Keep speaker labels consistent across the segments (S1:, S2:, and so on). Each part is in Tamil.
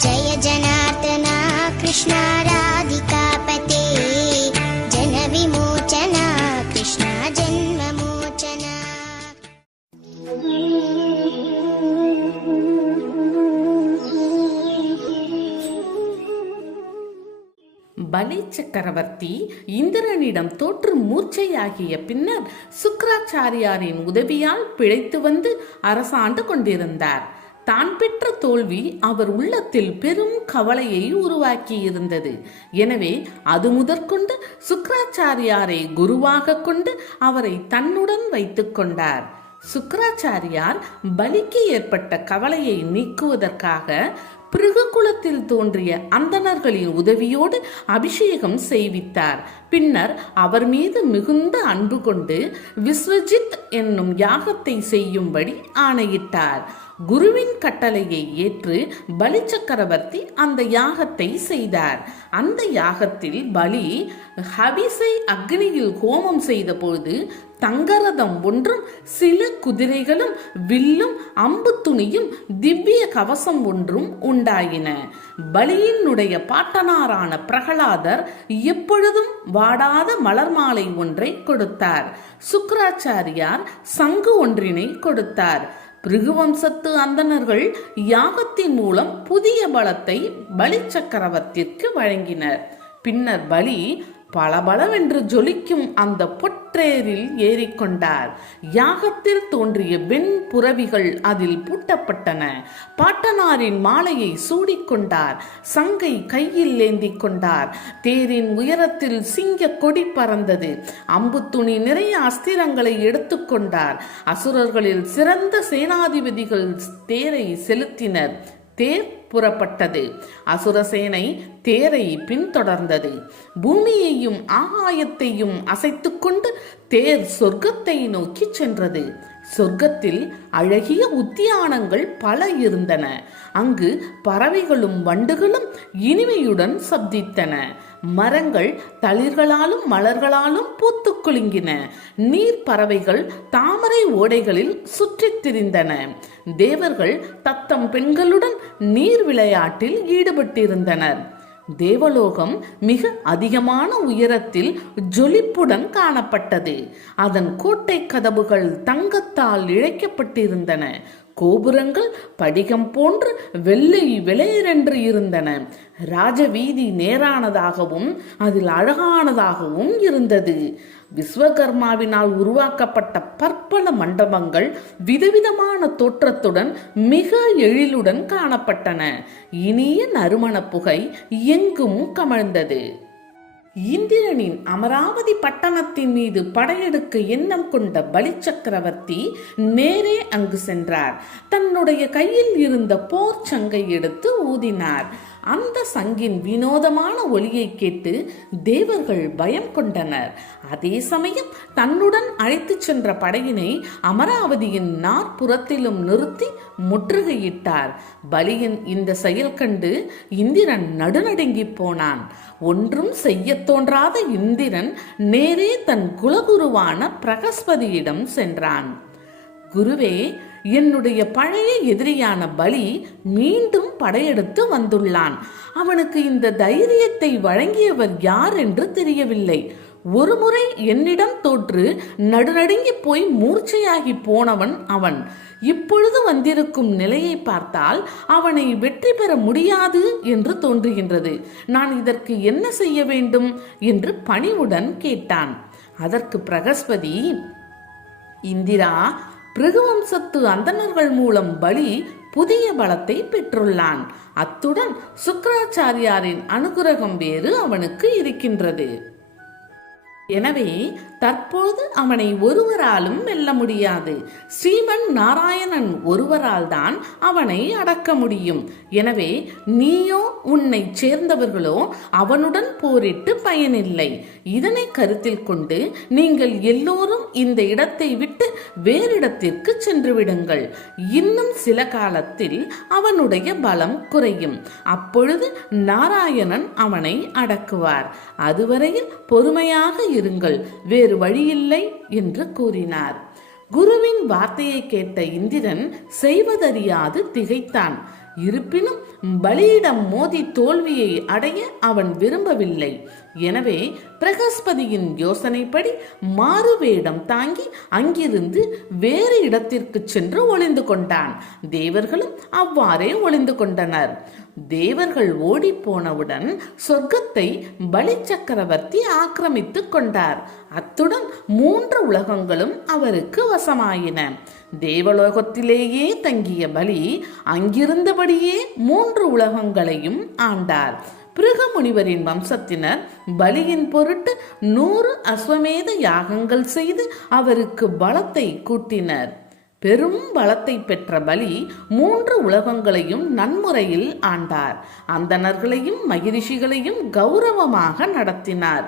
S1: जय जनार्दना कृष्णा राधिकापते जनविमोचना कृष्णा जन्ममोचना
S2: பலி சக்கரவர்த்தி இந்திரனிடம் தோற்று மூர்ச்சையாகிய பின்னர் சுக்கராச்சாரியாரின் உதவியால் பிழைத்து வந்து அரசாண்டு கொண்டிருந்தார் தான் பெற்ற தோல்வி அவர் உள்ளத்தில் பெரும் கவலையை உருவாக்கியிருந்தது. எனவே அது முதற்கொண்டு சுக்கராச்சாரியாரை குருவாக கொண்டு அவரை தன்னுடன் வைத்துக் கொண்டார். சுக்கராச்சாரியார் பலிக்கு ஏற்பட்ட கவலையை நீக்குவதற்காக பிருகுகுலத்தில் தோன்றிய அந்தணர்களின் உதவியோடு அபிஷேகம் செய்வித்தார். பின்னர் அவர் மீது மிகுந்த அன்பு கொண்டு விஸ்வஜித் என்னும் யாகத்தை செய்யும்படி ஆணையிட்டார். குருவின் கட்டளையை ஏற்று பலி சக்கரவர்த்தி அந்த யாகத்தை செய்தார். அந்த யாகத்தில் பலி ஹவிசை அக்னியில் ஹோமம் செய்தபோது தங்கரதம் ஒன்றும் சில குதிரைகளும் வில்லும் அம்பு துணியும் திவ்ய கவசம் ஒன்றும் உண்டாயின. பலியினுடைய பாட்டனாரான பிரகலாதர் எப்பொழுதும் வாடாத மலர் மாலை ஒன்றை கொடுத்தார். சுக்கராச்சாரியார் சங்கு ஒன்றினை கொடுத்தார். பிருகுவம்சத்து அந்தணர்கள் யாகத்தின் மூலம் புதிய பலத்தை பலி சக்கரவர்த்திற்கு வழங்கினர். பின்னர் பலி பளபளவென்று ஜொலிக்கும் அந்த பொற்றேரில் ஏறிக்கொண்டார். யாகத்தில் தோன்றிய வெண்புறவிகள் அதில் பூட்டப்பட்டன. பாட்டனாரின் மாலையை சூடிக்கொண்டார். சங்கை கையில் ஏந்தி கொண்டார் தேரின் உயரத்தில் சிங்க கொடி பறந்தது. அம்பு துணி நிறைய அஸ்திரங்களை எடுத்துக்கொண்டார். அசுரர்களில் சிறந்த சேனாதிபதிகள் தேரை செலுத்தினர். தேர் புறப்பட்டது. அசுரசேனை தேரை பின்தொடர்ந்தது. பூமியையும் ஆகாயத்தையும் அசைத்துக்கொண்டு தேர் சொர்க்கத்தை நோக்கி சென்றது. சொர்க்கத்தில் அழகிய உத்தியானங்கள் பல இருந்தன. அங்கு பறவைகளும் வண்டுகளும் இனிமையுடன் சப்தித்தன. மரங்கள் தளிர்களாலும் மலர்களாலும் பூத்து குலுங்கின. நீர் பறவைகள் தாமரை ஓடைகளில் சுற்றித் திரிந்தன. தேவர்கள் தத்தம் பெண்களுடன் நீர் விளையாட்டில் ஈடுபட்டிருந்தனர். தேவலோகம் மிக அதிகமான உயரத்தில் ஜொலிப்புடன் காணப்பட்டது. அதன் கோட்டை கதவுகள் தங்கத்தால் இழைக்கப்பட்டிருந்தன. கோபுரங்கள் படிகம் போன்று வெள்ளை விளையரென்று இருந்தன. ராஜவீதி நேரானதாகவும் அதில் அழகானதாகவும் இருந்தது. விஸ்வகர்மாவினால் உருவாக்கப்பட்ட பற்பல மண்டபங்கள் விதவிதமான தோற்றத்துடன் மிக எழிலுடன் காணப்பட்டன. இனிய நறுமண புகை எங்கும் கமழ்ந்தது. இந்திரனின் அமராவதி பட்டணத்தின் மீது படையெடுக்க எண்ணம் கொண்ட பலி சக்கரவர்த்தி நேரே அங்கு சென்றார். தன்னுடைய கையில் இருந்த போர் சங்கை எடுத்து ஊதினார். அந்த சங்கின் வினோதமான ஒலியை கேட்டு தேவர்கள் பயம் கொண்டனர். அதே சமயம் தன்னுடன் அழைத்துச் சென்ற படையினை அமராவதியின் நாற்புறத்திலும் நிறுத்தி முற்றுகையிட்டார். பலியின் இந்த செயல் கண்டு இந்திரன் நடுநடுங்கி போனான். ஒன்றும் செய்ய தோன்றாத இந்திரன் நேரே தன் குலகுருவான பிரகஸ்பதியிடம் சென்றான். குருவே என்னுடைய பழைய எதிரியான பலி மீண்டும் படையெடுத்து வந்துள்ளான். அவனுக்கு இந்த தைரியத்தை வழங்கியவர் யார் என்று தெரியவில்லை. ஒருமுறை என்னிடம் தோற்று நடுநடுங்கி போய் மூர்ச்சையாகி போனவன் அவன். இப்பொழுது வந்திருக்கும் நிலையை பார்த்தால் அவனை வெற்றி பெற முடியாது என்று தோன்றுகின்றது. நான் இதற்கு என்ன செய்ய வேண்டும்? என்று பணிவுடன் கேட்டான். அதற்கு பிரகஸ்பதி இந்திரா பிருகுவம்சத்து அந்தணர்கள் மூலம் பலி புதிய பலத்தை பெற்றுள்ளான். அத்துடன் சுக்கராச்சாரியாரின் அனுகிரகம் வேறு அவனுக்கு இருக்கின்றது. எனவே தற்போது அவனை ஒருவராலும் வெல்ல முடியாது. ஸ்ரீமன் நாராயணன் ஒருவரால் தான் அவனை அடக்க முடியும். எனவே நீயோ உன்னை சேர்ந்தவர்களோ அவனுடன் போரிட்டு பயனில்லை. இதனை கருத்தில் கொண்டு நீங்கள் எல்லோரும் இந்த இடத்தை விட்டு வேறிடத்திற்கு சென்று விடுங்கள் இன்னும் சில காலத்தில் அவனுடைய பலம் குறையும். அப்பொழுது நாராயணன் அவனை அடக்குவார். அதுவரையில் பொறுமையாக இருங்கள் வேறு வழியில்லை என்று கூறினார். குருவின் வார்த்தையை கேட்ட இந்திரன் செய்வதறியாது திகைத்தான். இருப்பினும் பலியிடம் மோதி தோல்வியை அடைய அவன் விரும்பவில்லை. எனவே பிரகஸ்பதியின் யோசனைப்படி மாறுவேடம் தாங்கி அங்கிருந்து வேறு இடத்திற்கு சென்று ஒளிந்து கொண்டான். தேவர்களும் அவ்வாறே ஒளிந்து கொண்டனர். தேவர்கள் ஓடிப்போனவுடன் சொர்க்கத்தை பலி சக்கரவர்த்தி ஆக்கிரமித்துக் கொண்டார். அத்துடன் மூன்று உலகங்களும் அவருக்கு வசமாயின. தேவலோகத்திலேயே தங்கிய பலி அங்கிருந்தபடியே மூன்று உலகங்களையும் ஆண்டார். பிருகமுனிவரின் வம்சத்தினர் பலியின் பொருட்டு நூறு அஸ்வமேத யாகங்கள் செய்து அவருக்கு பலத்தை கூட்டினர். பெரும் பலத்தை பெற்ற பலி மூன்று உலகங்களையும் நன்முறையில் ஆண்டார். அந்தணர்களையும் மகிரிஷிகளையும் கௌரவமாக நடத்தினார்.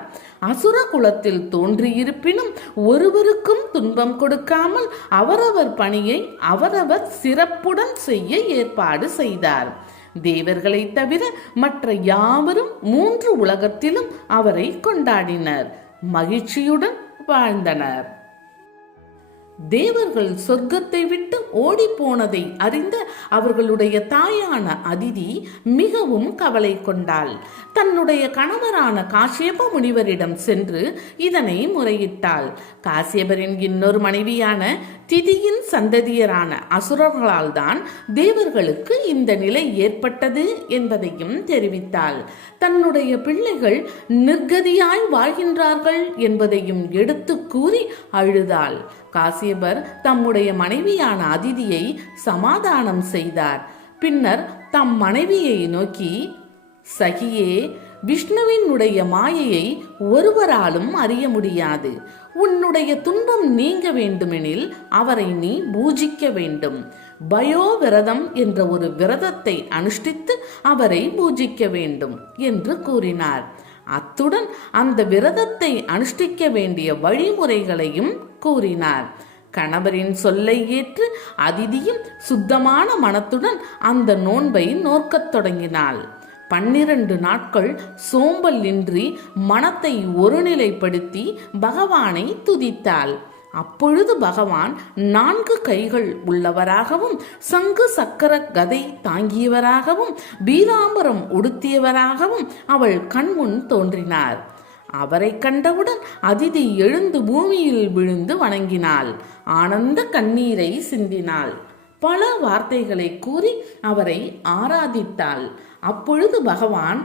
S2: அசுர குலத்தில் தோன்றியிருப்பினும் ஒருவருக்கும் துன்பம் கொடுக்காமல் அவரவர் பணியை அவரவர் சிறப்புடன் செய்ய ஏற்பாடு செய்தார். தேவர்களை தவிர மற்ற யாவரும் மூன்று உலகத்திலும் அவரை கொண்டாடினர். மகிழ்ச்சியுடன் வாழ்ந்தனர். தேவர்கள் சொர்க்கத்தை விட்டு ஓடி போனதை அறிந்த அவர்களுடைய தாயான அதிதி மிகவும் கவலை கொண்டாள். தன்னுடைய கணவரான காசியப முனிவரிடம் சென்று இதனை முறையிட்டாள். காசியபரின் இன்னொரு மனைவியான திதியின் சந்ததியரான அசுரர்களால் தான் தேவர்களுக்கு இந்த நிலை ஏற்பட்டது என்பதையும் தெரிவித்தாள். தன்னுடைய பிள்ளைகள் நிர்கதியாய் வாழ்கின்றார்கள் என்பதையும் எடுத்து கூறி அழுதாள். காசியபர் தம்முடைய மனைவியான அதிதியை சமாதானம் செய்தார். பின்னர் தம் மனைவியை நோக்கி சகியே விஷ்ணுவினுடைய மாயையை ஒருவராலும் அறிய முடியாது. உன்னுடைய துன்பம் நீங்க வேண்டுமெனில் அவரை நீ பூஜிக்க வேண்டும். பயோ விரதம் என்ற ஒரு விரதத்தை அனுஷ்டித்து அவரை பூஜிக்க வேண்டும் என்று கூறினார். அத்துடன் அந்த விரதத்தை அனுஷ்டிக்க வேண்டிய வழிமுறைகளையும் கூறினார். கணவரின் சொல்லை ஏற்று அதிதியும் சுத்தமான மனத்துடன் அந்த நோன்பை நோக்கத் தொடங்கினாள். பன்னிரண்டு நாட்கள் சோம்பல் இன்றி மனத்தை ஒருநிலைப்படுத்தி பகவானை துதித்தாள். அப்பொழுது பகவான் நான்கு கைகள் உள்ளவராகவும் சங்கு சக்கர கதை தாங்கியவராகவும் பீதாம்பரம் உடுத்தியவராகவும் அவள் கண்முன் தோன்றினார் அவரை கண்டவுடன் அதிதி எழுந்து பூமியில் விழுந்து வணங்கினாள். ஆனந்த கண்ணீரை சிந்தினாள். பல வார்த்தைகளை கூறி அவரை ஆராதித்தாள். அப்பொழுது பகவான்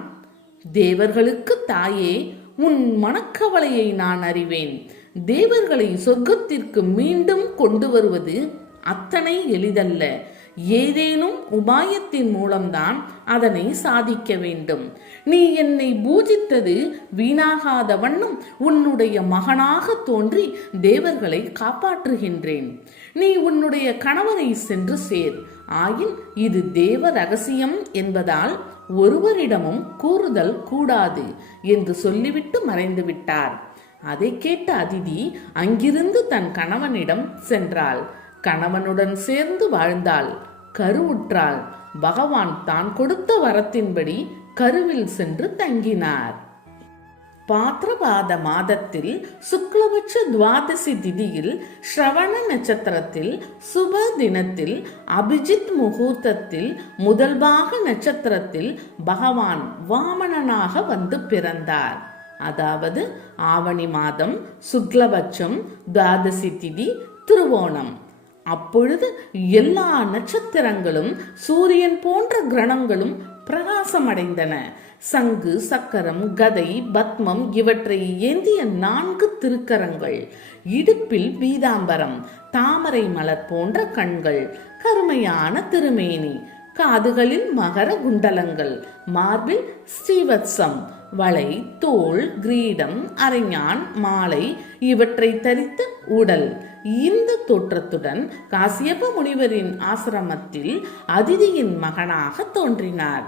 S2: தேவர்களுக்கு தாயே உன் மனக்கவலையை நான் அறிவேன். தேவர்களை சொர்க்கத்திற்கு மீண்டும் கொண்டு வருவது அத்தனை எளிதல்ல. ஏதேனும் உபாயத்தின் மூலம்தான் அதனை சாதிக்க வேண்டும். நீ என்னை பூஜித்தது வீணாகாத வண்ணம் உன்னுடைய மகனாக தோன்றி தேவர்களை காப்பாற்றுகின்றேன். நீ உன்னுடைய கணவரை சென்று சேர். ஆயின் இது தேவ ரகசியம் என்பதால் ஒருவரிடமும் கூறுதல் கூடாது என்று சொல்லிவிட்டு மறைந்து விட்டார் அதை கேட்ட அதிதி அங்கிருந்து தன் கணவனிடம் சென்றாள். கணவனுடன் சேர்ந்து வாழ்ந்தாள். கருவுற்றாள். பகவான் தான் கொடுத்த வரத்தின்படி கருவில் சென்று தங்கினார். பாத்திரபாத மாதத்தில் சுக்லபட்ச துவாதசி திதியில் ஸ்ரவண நட்சத்திரத்தில் சுப தினத்தில் அபிஜித் முகூர்த்தத்தில் முதல்பாக நட்சத்திரத்தில் பகவான் வாமனனாக வந்து பிறந்தார். அதாவது ஆவணி மாதம் சுக்லபட்சம் துவாதசி திதி திருவோணம். அப்பொழுது எல்லா நட்சத்திரங்களும் சூரியன் போன்ற கிரணங்களும் பிரகாசமடைந்தன. சங்கு சக்கரம் கதை பத்மம் இவற்றை ஏந்திய நான்கு திருக்கரங்கள். இடுப்பில் பீதாம்பரம் தாமரை மலர் போன்ற கண்கள் கருமையான திருமேனி. காதுகளில் மகர குண்டலங்கள் மார்பில் ஸ்ரீவத்சம். வளை தோள் கிரீடம் அரைஞான் மாலை இவற்றை தரித்த உடல். இந்த தோற்றத்துடன் காசியப்ப முனிவரின் ஆசிரமத்தில் அதிதியின் மகனாக தோன்றினார்.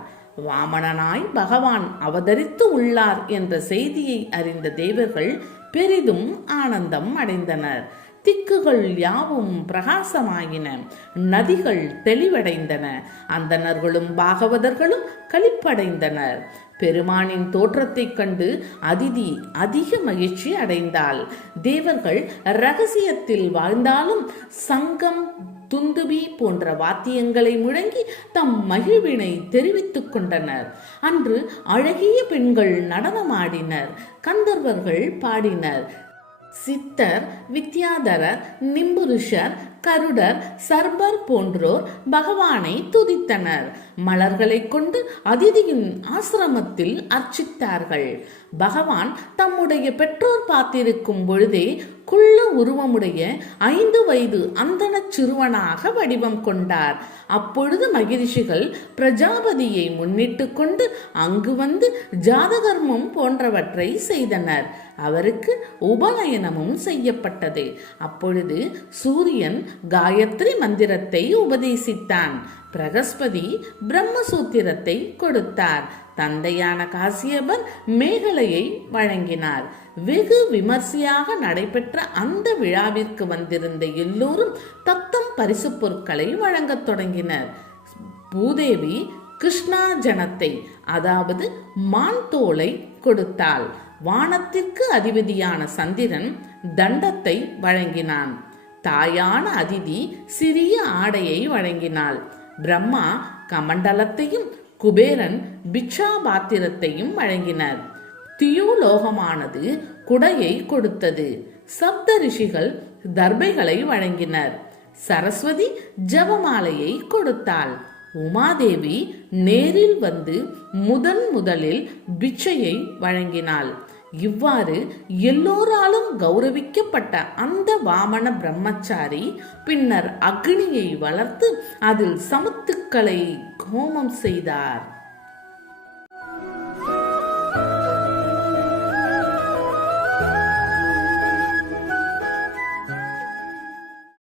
S2: வாமணனாய் பகவான் அவதரித்து உள்ளார் என்ற செய்தியை அறிந்த தேவர்கள் பெரிதும் ஆனந்தம் அடைந்தனர். திக்குகள் யாவும் பிரகாசமாயின. நதிகள் தெளிவடைந்தன. அந்தணர்களும் பாகவதர்களும் களிப்படைந்தனர். பெருமானின் தோற்றத்தைக் கண்டு அதிதி அதிக மகிழ்ச்சி அடைந்தாள். தேவர்கள் ரகசியத்தில் வாழ்ந்தாலும் சங்கம் துந்துபி போன்ற வாத்தியங்களை முழங்கி தம் மகிழ்வினை தெரிவித்துக் கொண்டனர். அன்று அழகிய பெண்கள் நடனமாடினர். கந்தர்வர்கள் பாடினர். சித்தர் வித்யாதரர் நிம்புருஷர் கருடர் சர்பர் போன்றோர் பகவானை துதித்தனர். மலர்களைக் கொண்டு அதிதியின் ஆசிரமத்தில் அர்ச்சித்தார்கள். பகவான் தம்முடைய பெற்றோர் பார்த்திருக்கும் பொழுதே குள்ள உருவமுடைய ஐந்து வயது அந்தன சிறுவனாக வடிவம் கொண்டார். அப்பொழுது மகிழ்ச்சிகள் பிரஜாபதியை முன்னிட்டு கொண்டு அங்கு வந்து ஜாதகர்மம் போன்றவற்றை செய்தனர். அவருக்கு உபநயனமும் செய்யப்பட்டது. அப்பொழுது சூரியன் காயத்ரி மந்திரத்தை உபதேசித்தான். பிரகஸ்பதி பிரம்மசூத்திரத்தை கொடுத்தார். தந்தையான காசியபர் மேகலையை வழங்கினார். வெகு விமர்சையாக நடைபெற்ற அந்த விழாவிற்கு வந்திருந்த எல்லோரும் தத்தம் பரிசுப் பொருட்களை வழங்கத் தொடங்கினர். பூதேவி கிருஷ்ணா ஜனத்தை அதாவது மான் தோலை கொடுத்தாள். வானத்திற்கு அதிபதியான சந்திரன் தண்டத்தை வழங்கினான். தாயான அதிதி சிறிய ஆடையை வழங்கினாள். பிரம்மா கமண்டலத்தையும் குபேரன் பிக்ஷா பாத்திரத்தையும் வழங்கினர். தியோலோகமானது குடையை கொடுத்தது. சப்த ரிஷிகள் தர்பைகளை வழங்கினர். சரஸ்வதி ஜபமாலையை கொடுத்தாள். உமாதேவி நேரில் வந்து முதன் முதலில் பிச்சையை வழங்கினாள். இவ்வாறு எல்லோராலும் கௌரவிக்கப்பட்ட அந்த வாமன பிரம்மச்சாரி பின்னர் அக்னியை வளர்த்து அதில் சமத்துக்களை ஹோமம் செய்தார்.